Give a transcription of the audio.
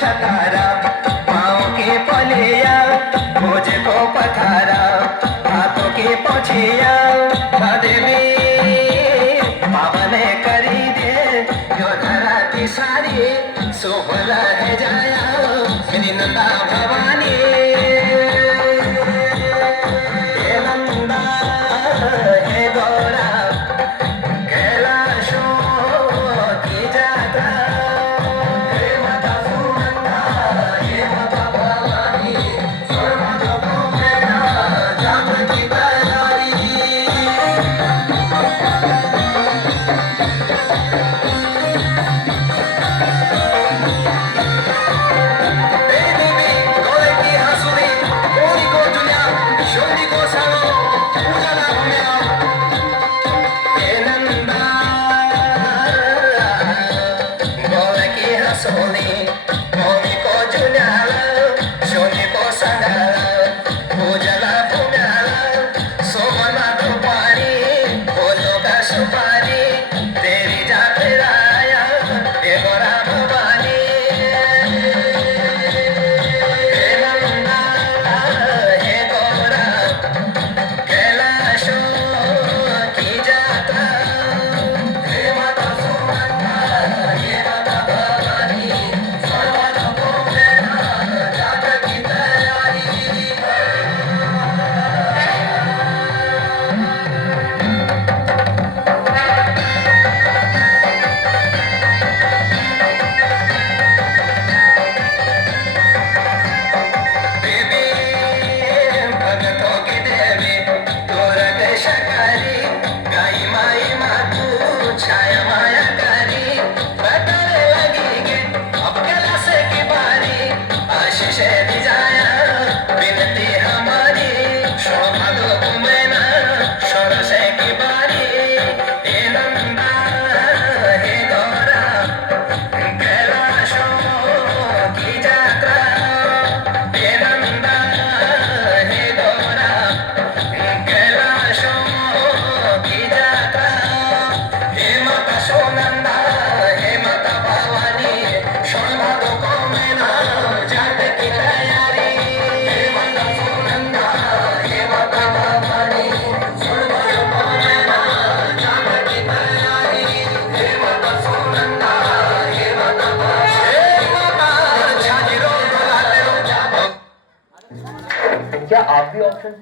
छतारा पाँव के पलिया मुझको पथारा हाथों के पोछिया देवी पावन करी दे जो धरा की सारी सोहला है जाया मेरी नंदा भवानी हे नंदा हे गौरा कैलाशों की जात्रा हे माता सुनंदा हे माता भवानी सर्वजगों में जात की तैयारी सोनी मोनी को जुन्याला सोनी को संगाला पूजला पुण्याला सोमना दुपारी बोलो का सुपारी तेरी जाते राया हे गोरा भवानी हे नंदा हे गोरा कैलाशों की जात्रा हे माता सुनंदा हे माता भवानी सर्वजगों में जात की तैयारी देवी भगतों की देवी तोरग शकारी गाई माई मातू छाया माया कारी बताने लगी कि अब कैलाश की बारी आशीष दी जाया विनती हमारी सौभाग्य तुम्हें ना षोडश की बारी हे नंदा हे गौरा कैलाशों की जात्रा हे नंदा हे गौरा कैलाशों की जात्रा हे माता सोनंदा हे माता भवानी सौभाग्यों में ना जात की तैयारी हे माता सोनंदा हे माता भवानी सौभाग्यों में ना जात की तैयारी हे माता सोनंदा हे माता भवानी हे माता झांझरों डोलाते हो क्या आप भी ऑप्शन